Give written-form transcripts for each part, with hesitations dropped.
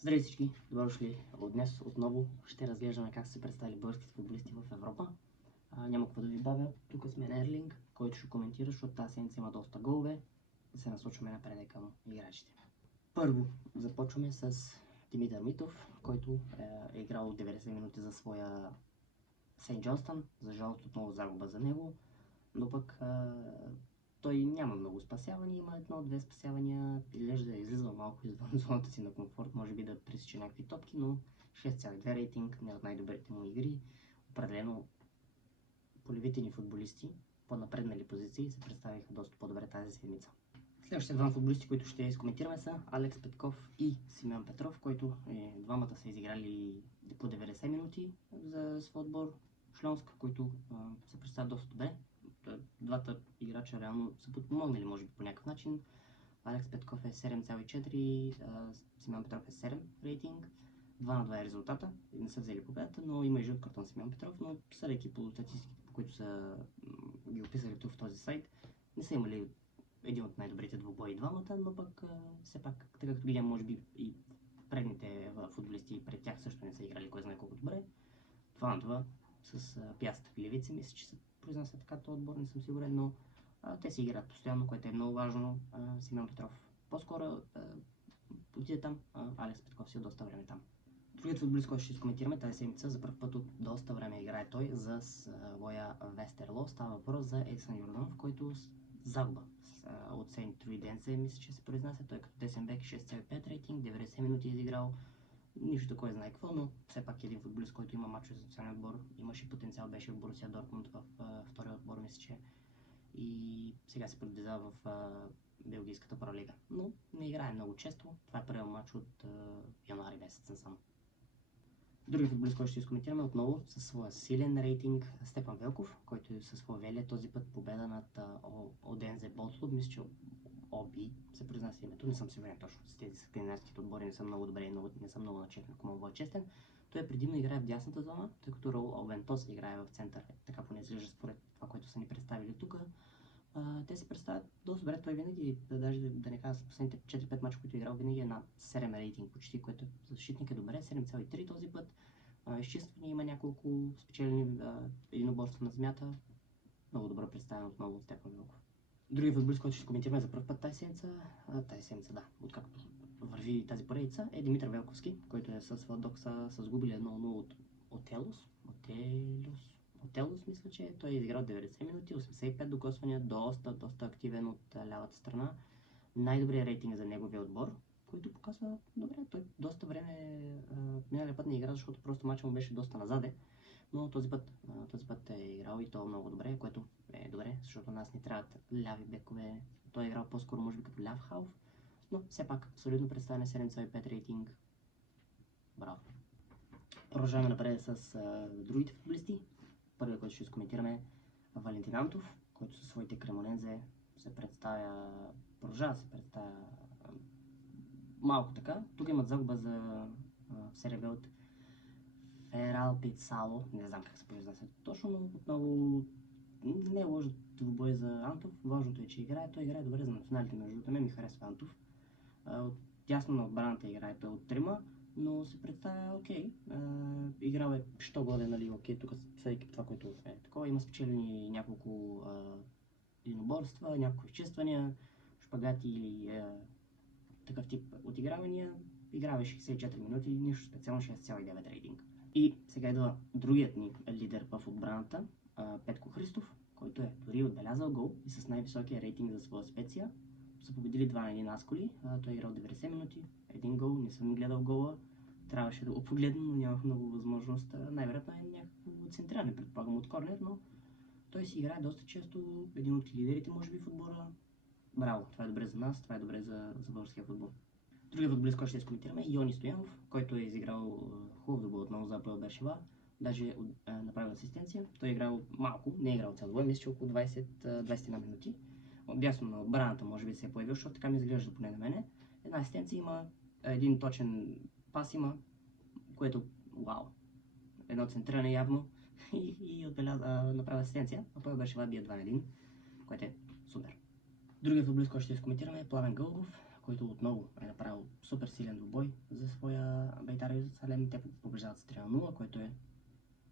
Здравейте всички, добре дошли. От днес отново ще разглеждаме как са се представили българските футболисти в Европа. Няма какво да ви бавя, тук сме на Ерлинг, който ще коментира, защото тази седмица има доста голове. Да се насочваме напред към играчите. Първо започваме с Димитър Митов, който е играл 90 минути за своя Сейнт Джонстън. За жалост отново загуба за него, но пък той няма много спасявания, има едно-две спасявания, изглежда е излизал малко извън зоната си на комфорт, може би да пресече някакви топки, но 6,2 рейтинг, не от най-добрите му игри. Определено полевите ни футболисти по напреднали позиции се представиха доста по-добре тази седмица. Следващите два футболисти, които ще изкоментираме, са Алекс Петков и Симеон Петров, които двамата са изиграли по 90 минути за своя отбор Шльонск, които се представят доста добре. Двата играча реално са подпомогнали, може би по някакъв начин. Алекс Петков е 7,4, Симеон Петров е 7 рейтинг. 2 на 2 е резултата. Не са взели победата, но има и жълт картон Симеон Петров, но съдейки по статистиките, по които са ги описали тук в този сайт, не са имали един от най-добрите двубои двамата, но пък все пак, така като гледам, може би и предните футболисти пред тях също не са играли кой знае колко добре. 2 на 2 с Пяст Левици, мисля, че се произнася така този отбор, не съм сигурен, но те си играят постоянно, което е много важно. Симеон Петров по-скоро отиде там, Алекс Петков си от доста време там. Другият футболист, който ще изкоментираме тази седмица, за първ път от доста време играе той за своя Вестерло. Става въпрос за Ейсън Йорданов, който загуба от Сейнт Труиденсе, мисля, че се произнася. Той като десен бек 6,5 рейтинг, 90 минути е изиграл. Нищо кой знае какво, но все пак един футболист, който има мачове за националния отбор, имаше потенциал, беше в Борусия Дортмунд в втория отбор, мисля, че и сега се подвизава в Белгийската пролига. Но не играе много често. Това е първият матч от януари месец насам. Другият футболист, който ще изкоментираме отново със своя силен рейтинг, Стефан Велков, който е със своя Велия този път победа над Одензе Ботло. Мисля, че Оби се произнася името, не съм сигурен точно с тези скандинавските отбори, не съм много добре и не съм много начетен, ако мога да бъда честен. Той предимно играе в дясната зона, тъй като Раул Алвентос играе в център, така поне изглежда според това, което са ни представили тук. Те се представят доста добре, той винаги, даже да не кажа, с последните 4-5 мача, които е играл, винаги е на 7 рейтинг почти, което за защитник е добре, 7,3 този път. Изчистване има няколко спечелени единоборства на земята. Много добре представен отново от Стефан Велков. Другият футболист, който ще коментираме за първ път тази седмица, да, откакто върви тази поредица, е Димитър Велковски, който е със Владокса с губили 1-0 от Отелос, мисля, че той е изиграл 90 минути, 85 докосвания, доста активен от лявата страна. Най-добрият рейтинг за неговия отбор, който показва добре. Той доста време миналия път не игра, защото просто матчът му беше доста назаде. Но този път е играл и то много добре, което е добре, защото нас ни трябват ляви бекове. Той е играл по-скоро може би като ляв халф, но все пак солидно представяне, 7,5 рейтинг. Браво! Продължаваме напред с другите футболисти. Първият, който ще изкоментираме е Валентин Антов, който със своите кремонензе продължава да се представя малко така. Тук имат загуба за серия Б от Ферал Пицало, не знам как се произнася точно, но отново не е лош двубой за Антов. Важното е, че играе. Той играе добре за националите, между другото. Мен ми харесва Антов. Тясно на отбраната играе той от трима, но се представя окей. Играл е що годе, нали, окей, тук съдейки по това, което е такова. Има спечелени няколко единоборства, няколко изчиствания, шпагати или такъв тип отигравания. Играва 64 минути, нищо специално, 6,9 рейтинг. И сега идва другият ни лидер в отбраната, Петко Христов, който е дори отбелязал гол и с най-високия рейтинг за своя Специя. Са победили 2 на 1 Асколи, той е играл 90 минути, един гол, не съм гледал гола. Трябваше да го погледна, но нямах много възможност. Най-вероятно е някакво центриране, предполагам, от корнер, но той си играе доста често, един от лидерите може би в отбора. Браво, това е добре за нас, това е добре за българския футбол. Другият футболист, който ще изкоментираме е Йони Стоянов, който е изиграл хубав дебют отново за АПО Бершева. Даже направил асистенция. Той е играл малко, не е играл цял двой, мисля, че около 20 минути. Отдясно на отбраната може би се е появил, защото така ми изглежда поне на мене. Една асистенция има, един точен пас има, което вау. Едно центриране явно и направил асистенция. АПО Бершева бие 2 на 1, което е супер. Другият футболист, който ще изкоментираме е Пламен Гългов, който отново е направил супер силен двубой за своя Италия и Салем, те побеждават с 3-0, което е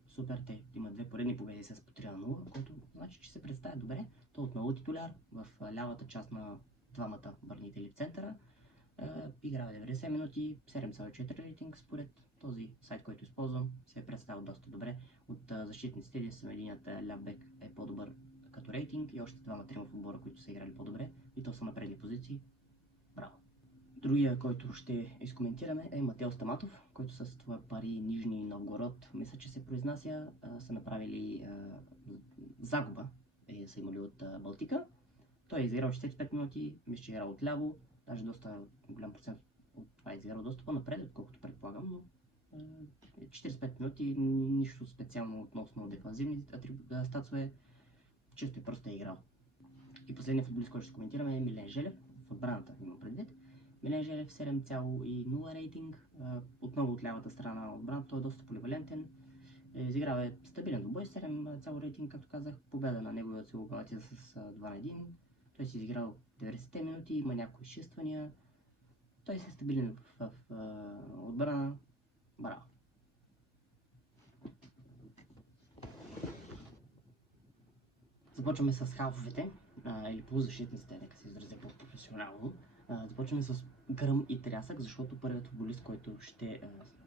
супер. Те имат 2 поредни победи с по 3-0, което значи, че се представя добре. Той отново титуляр в лявата част на двамата бранители в центъра. Играва 90 минути, 7,4 рейтинг според този сайт, който използвам. Се е представил доста добре. От защитниците единствено единият ляв бек е по-добър като рейтинг и още двама-трима в отбора, които са играли по-добре и то са на предни позиции. Браво! Другия, който ще изкоментираме е Матео Стаматов, който с това пари Нижни Новгород, мисля, че се произнася, са направили загуба, са имали от Балтика. Той е изиграл 45 минути, мисля, че е играл отляво, даже доста голям процент от това е изиграл доста по-напред, отколкото предполагам, но 45 минути, нищо специално относно дефанзивни статсове, чисто и просто е играл. И последният футболист, който ще коментираме е Милен Желев, в отбраната има предвид. Милен Желев 7,0 рейтинг, отново от лявата страна на отбраната, той е доста поливалентен. Изиграва е стабилен двубой, 7 рейтинг, както казах, победа на неговия целогалатия с 2-1. Той си изиграл 90 минути, има някои изчиствания. Той си е стабилен в отбрана. Браво! Започваме с халфовете, или полузащитниците, нека се изразя по-професионално. Започваме с гръм и трясък, защото първият футболист, който ще...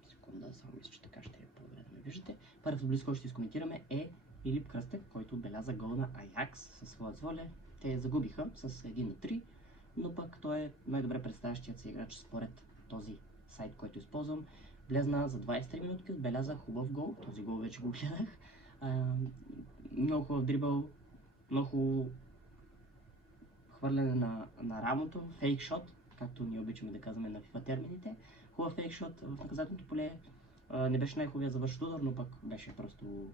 секунда, само мисля, че така ще е по-добре да ме виждате. Първият футболист, който ще изкоментираме е Филип Кръстев, който отбеляза гол на Аякс със своя воля. Те загубиха с 1-3, но пък той е най-добре представящият се играч според този сайт, който използвам. Влезна за 23 минутки, отбеляза хубав гол, този гол вече го гледах. Много хубав дрибъл, много хвърляне на рамото, фейкшот, както ние обичаме да казваме на FIFA термините. Хубав фейкшот в наказателното поле. Не беше най-хубавия завършен удар, но пък беше просто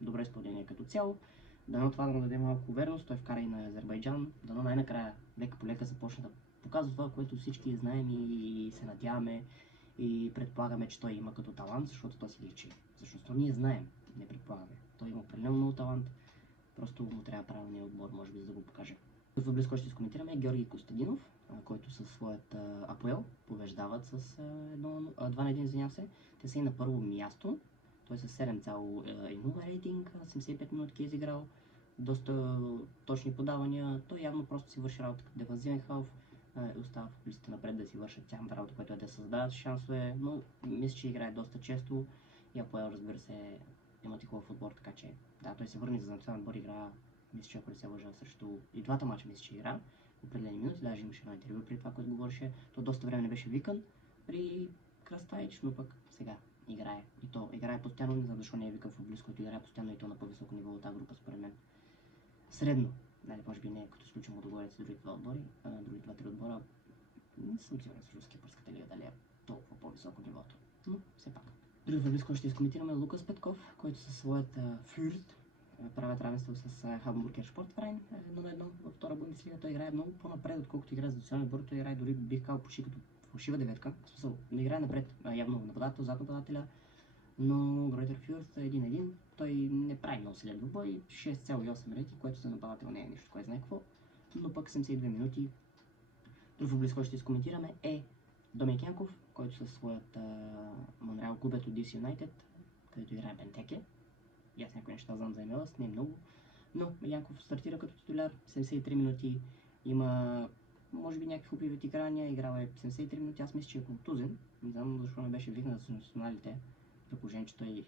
добре изпълнение като цяло. Дано това да му даде малко увереност, той вкара и на Азербайджан. Дано най-накрая лека по лека започне да показва това, което всички знаем и се надяваме и предполагаме, че той има като талант, защото то си личи. Защото ние знаем, не предполагаме. Той има определено много талант, просто му трябва правилния отбор, може би, за да го покаже. Футболист, който ще изкоментираме е Георги Костадинов, който със своят Апоел побеждават с 2-1, извинявам се. Те са и на първо място. Той с 7,1 рейтинг, 75 минутки е изиграл, доста точни подавания. Той явно просто си върши работа като дефанзивен халф. Остава футболистите напред да си вършат тяхната работа, която е да създават шансове, но мисля, че играе доста често и Апоел, разбира се, имат и хубав отбор, така че да, той се върне за национален отбор, игра, мисля, че ако не се лъжа, срещу и двата мача мисля, че игра определени минути, даже имаше едно интервю при това, което говореше. То доста време не беше викан при Кръстайч, но пък сега играе. И то играе постоянно, не знам защо не е викан футболист, който играе постоянно и то на по-високо ниво от тази група, според мен. Средно, нали, може би не, като изключим отговорите с другите два отбори, другите два-три отбора, не съм сигурен с Кипърската лига дали е толкова по-високо нивото, но все пак. Други футболист, който ще изкоментираме е Лукас Петков, който със своят Фюрт правят равенство с Хамбургер Спортврайн 1-1 във втора Бундеслига. Той играе много по-напред, отколкото играе за национален отбор. Той играе дори бих казал почти като фалшива деветка. В смисъл, не играе напред, явно нападател, зад нападателя, но Гройтер Фюрт е 1-1. Той не прави много силен бой, 6,8 рейтинг, което за нападател не е нищо, което знае какво, но пък 72 минути. Друг футболист, който ще изкоментираме е Домек Янков, който със своят Монреал клубът от DC United, където играе Бентеке. И аз някои неща знам за МЛС, не е много, но Янков стартира като титуляр, 73 минути, има може би някакви хубави отиграния, играва е 73 минути, аз мисля, че е контузен, не знам защо не беше викнат за националите, при положение, че той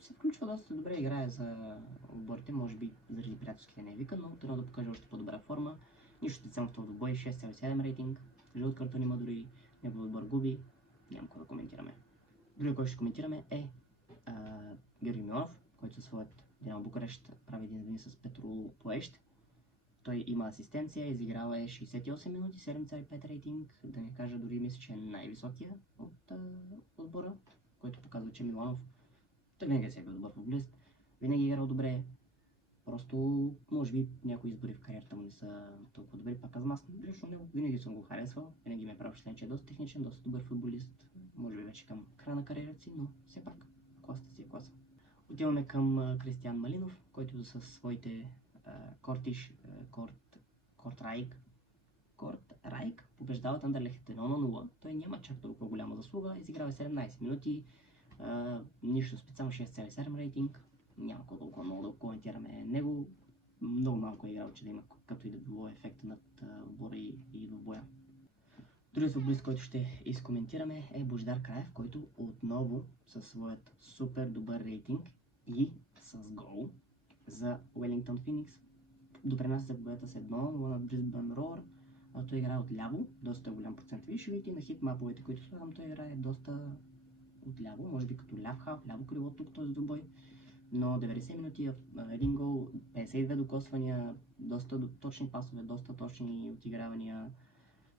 се включва доста добре, играе за отборите, може би заради приятелските не е викан, но трябва да покаже още по-добра форма. Нищо специално в този отбой, 6,7 рейтинг, жълт картон има дори, негов отбор губи, няма какво да коментираме. Другия, който ще коментираме е Георги Миланов, който със своят Динамо Букурещ прави 1-1 с Петрол Плещ. Той има асистенция, изиграл е 68 минути, 7,5 рейтинг, да не кажа дори мисля, че е най-високия от отбора, който показва, че Миланов той винаги се е бил добър футболист, винаги е играл добре, просто може би някои избори в кариерата му не са толкова добри, пак казвам аз лично него винаги съм го харесвал, винаги ме е правил впечатление, че е доста техничен, доста добър футболист, може би вече към края на кариерата си, но все пак класата си е класа. Отиваме към Кристиан Малинов, който със своите Кортрайк побеждават Андерлехт 1-0. Той няма чак толкова голяма заслуга, изиграва 17 минути, нищо специално, 6,7 рейтинг, няма толкова много да коментираме него. Много малко е играл, че да има като и да било ефект над отбора и в боя. Другият футболист, който ще изкоментираме, е Божидар Краев, който отново със своят супер добър рейтинг и с гол за Уелингтон Феникс допринася за победата с 1-0 над Брисбън Роар. Той играе отляво, доста голям процент. Виж, видите на хитмаповете, които слагам, той играе доста отляво, може би като ляв хав, ляво крило тук този двубой. Но 90 минути, един гол, 52 докосвания, доста точни пасове, доста точни отигравания.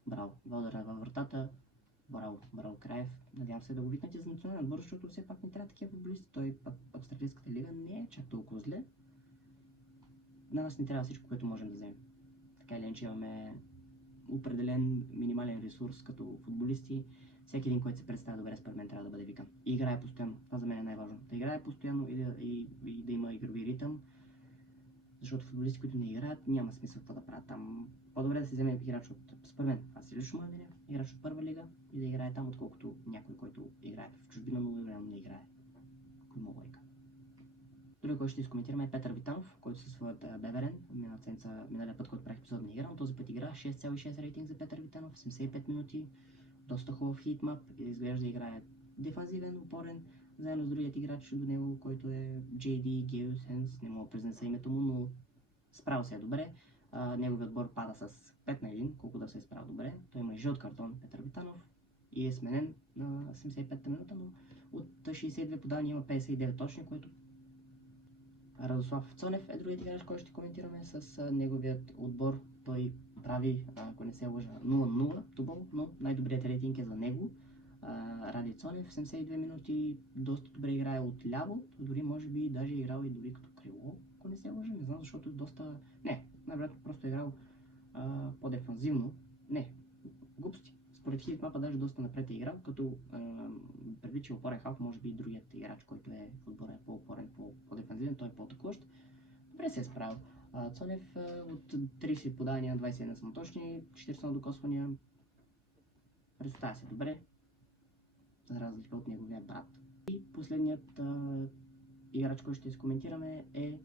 Браво! Вълдъра във вратата. Браво Краев. Надявам се да го викнете за национален отбор, защото все пак не трябва такива футболисти. Той австралийската лига не е чак толкова зле. На нас не трябва всичко, което можем да вземем. Така или иначе имаме определен минимален ресурс като футболисти. Всеки един, който се представя добре, според мен трябва да бъде викан. И играе постоянно. Това за мен е най-важно. Да играе постоянно и да има игрови ритъм. Защото футболисти, които не играят, няма смисъл какво да правят там. По-добре да се вземе играч от, според мен, аз си лично мнение, играч от първа лига и да играе там, отколкото някой, който играе в чужбина, но реално не играе. Кой му лойка. Другия, който ще изкоментираме, е Петър Витанов, който със своята Беверен, миналия път, който правих епизод, не игра, но този път игра 6,6 рейтинг за Петър Витанов, 75 минути, доста хубав хитмап, изглежда играе дефанзивен, опорен, заедно с другият играч до него, който е JD Геосенс, не мога да произнеса името му, но справил се е добре. Неговият отбор пада с 5 на 1, колко да се е справил добре. Той има и жълт картон, Петър Витанов, и е сменен на 75-та минута, но от 62 подания има 59 точни, което Радослав Цонев е другият играч, който ще коментираме с неговият отбор. Той прави, ако не се лъжа, 0-0 тубъл, но най-добрият рейтинг е за него. Ради Цонев, 72 минути, доста добре играе от ляво, дори може би даже играл и дори като крило, ако не се лъжа, не знам, защото доста... Не, най-вероятно просто е играл по-дефанзивно. Не, глупости. Според хитмапа даже доста напред е играл, като предвид, че опорен халф, може би и другият играч, който е в отбора е по-опорен, по-дефанзивен, той е по-атакуващ. Добре се е справил. Цонев от 30 подания, 21 самоточни, 40 докосвания. Представя се добре, за разлика от неговия брат. И последният играч, който ще изкоментираме, е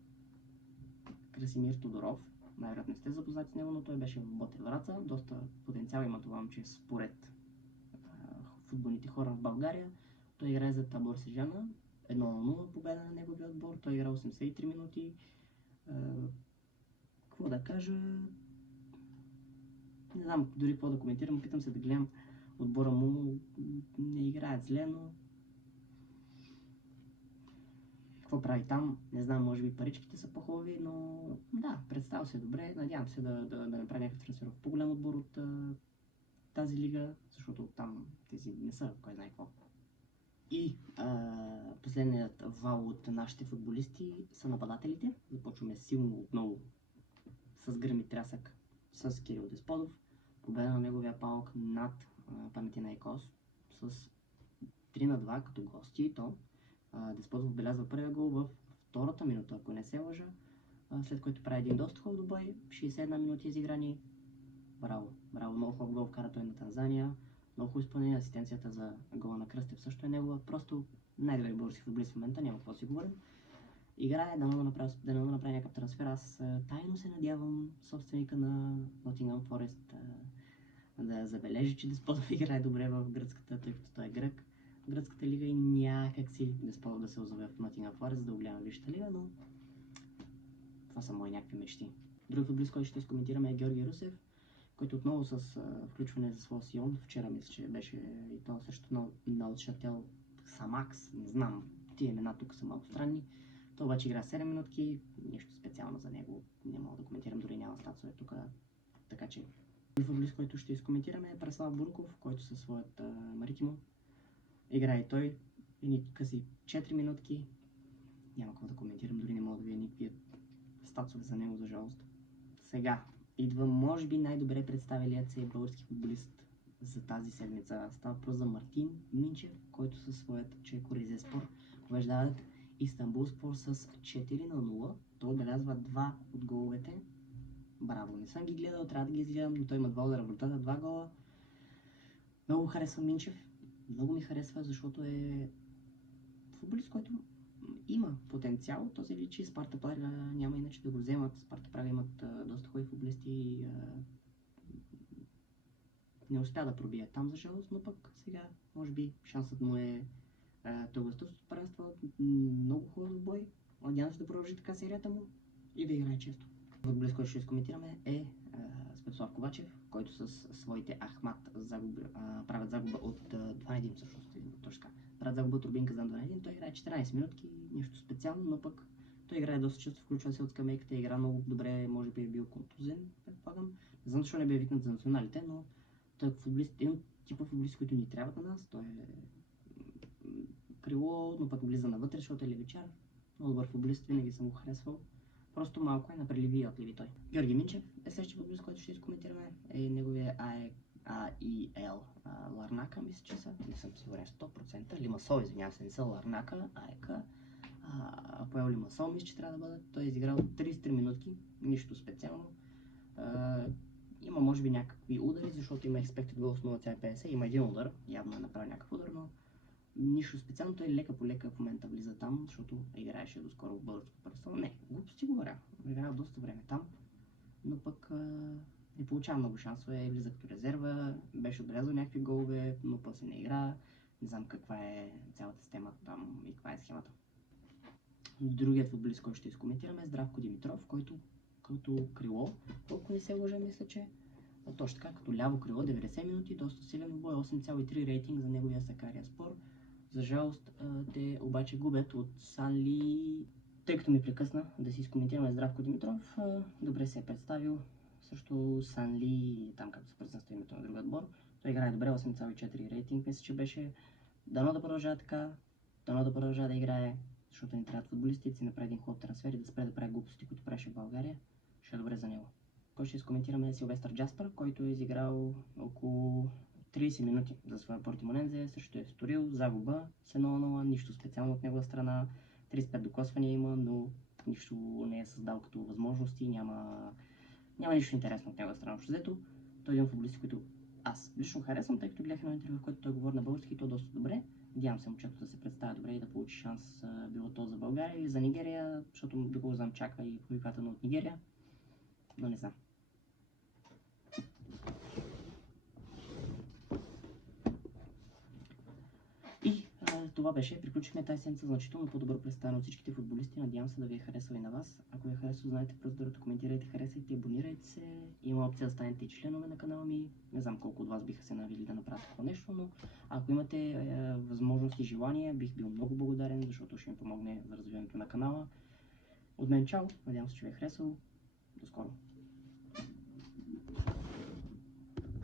Красимир Тодоров. Най-вероятно не сте запознати с него, но той беше в Ботев Враца. Доста потенциал има това момче според футболните хора в България. Той играе за Табор Сежана. 1-0 победа на неговия отбор. Той игра 83 минути. Какво да кажа? Не знам дори какво да коментирам. Питам се да гледам отбора му. Не играят зле, но какво прави там? Не знам, може би паричките са по-хубави, но да, представя се добре. Надявам се да направи някакъв трансфер в по-голям отбор от тази лига, защото там тези не са кой знае какво. И последният вал от нашите футболисти са нападателите. Започваме силно отново с гръм и трясък с Кирил Десподов. Победа на неговия палк над Панатинайкос с 3-2 като гости и то. Десподов белязва първия гол в втората минута, ако не се лъжа, след което прави един доста хубав добой, 61 минути изиграни. Браво, много хубав гол вкара той на Танзания, много хубаво изпълнение, асистенцията за гола на Кръстев също е негова, просто най-добър български футболист в момента, няма какво да си говорим. Играе, да направи някакъв трансфер, аз тайно се надявам собственика на Nottingham Forest да забележи, че Десподов играе добре в гръцката, тъй като той е грък. Гръцката лига и някак си Десподов да се озове в Nottingham Forest, за да огледам висшата лига, но това са мои някакви мечти. Друг футболист, който ще изкоментираме е Георги Русев, който отново с включване за своя Сион, вчера мисля, че беше и то също на Шател Самакс, не знам, тия имена тук са малко странни. Той обаче игра 7 минутки, нищо специално за него, не мога да коментирам, дори няма статусове тук, така че. Футболист, който ще изкоментираме е Преслав Бурков, който със своят Маритимо играе и той едни къси 4 минутки, няма какво да коментирам, дори не мога да видя никакви статусове за него, за жалост. Сега идва, може би, най-добре представилият се български футболист за тази седмица. Става въпрос за Мартин Минчев, който със своят Чеко Ризеспор побеждават Истанбулспор с 4-0. Той отбелязва 2 от головете. Браво, не съм ги гледал, трябва да ги изгледам, но той има 2 удара в вратата, 2 гола. Много харесвам Минчев. Много ми харесва, защото е футболист, който има потенциал. То се личи. Спарта Прага няма иначе да го вземат. Спарта Прага имат доста хубави футболисти и не успя да пробие там, за жалост, но пък сега, може би, шансът му е тълъстовското първенство. Много хубав бой. Надявам се да продължи така серията му и да играе често. Футболист, който ще изкоментираме е Светослав Ковачев, който с своите Ахмат правят загуба от 2-1 всъщност. Точно така. Правят загуба от Рубин Казан 2-1. Той играе 14 минутки, нищо специално, но пък той играе доста често, включва се от скамейката, игра много добре, може би е бил контузен, предполагам. Не знам защо не бе викнат за националите, но той е футболист, един типа футболист, които ни трябват на нас. Той е крило, но пък влиза навътре, защото е левичар. Много добър футболист, винаги съм го харесвал. Просто малко е на преливи от леви той. Георги Минчев е следващия футболист, който ще изкоментираме. Е неговия АИЛ Ларнака, мисля, че са. Не съм сигурен 100%. Лимасол, извинявам се, не са Ларнака, АЕК. Апоел Лимасол, мисля, че трябва да бъде. Той е изиграл 33 минутки, нищо специално. Има може би някакви удари, защото има expected goals 0,50. Има един удар, явно е направил някакъв удар, но нищо специално. Той лека по лека в момента влиза там, защото играеше доскоро в българско първенство. Не, глупости говоря. Играя доста време там, но пък не получава много шансове. Влиза като резерва, беше отбелязал някакви голове, но после не игра. Не знам каква е цялата система там и каква е схемата. Другият футболист, който ще изкоментираме е Здравко Димитров, който като крило, толкова не се лъжа, мисля, че точно така, като ляво крило, 90 минути, доста силен в бой, 8,3 рейтинг за неговия Сакария Спор. За жалост, те обаче губят от Санли. Тъй като ми прекъсна да си изкоментираме Здравко Димитров, добре се е представил. Също Санли, там както се представя името на друг отбор, той играе добре, 8,4 рейтинг, мисля, че беше. Дано да продължава така, дано да продължава да играе, защото ни трябват футболисти, си направи един хубав трансфер и да спре да прави глупости, които правеше в България. Ще е добре за него. Кой ще изкоментираме е Силвестър Джаспър, който е изиграл около 30 минути за своя Портимонензе, също е сторил загуба с 1-0, нищо специално от негова страна, 35 докосвания има, но нищо не е създал като възможности, няма нищо интересно от негова страна. Общо взето, той е един футболист, който аз лично харесвам, тъй като гледах едно интервю, в което той говори на български и то доста добре. Надявам се момчето да се представя добре и да получи шанс, било то за България или за Нигерия, защото доколко знам чака и повикателно от Нигерия, но не знам. И това беше. Приключихме тази седмица значително по-добро представяне от всичките футболисти. Надявам се да ви е харесал и на вас. Ако ви е харесал, знаете, просто да коментирайте, харесайте, абонирайте се. Има опция да станете и членове на канала ми. Не знам колко от вас биха се навили да направят такова нещо, но ако имате възможност и желание, бих бил много благодарен, защото ще ми помогне за развиването на канала. От мен чао, надявам се, че ви е харесал. До скоро!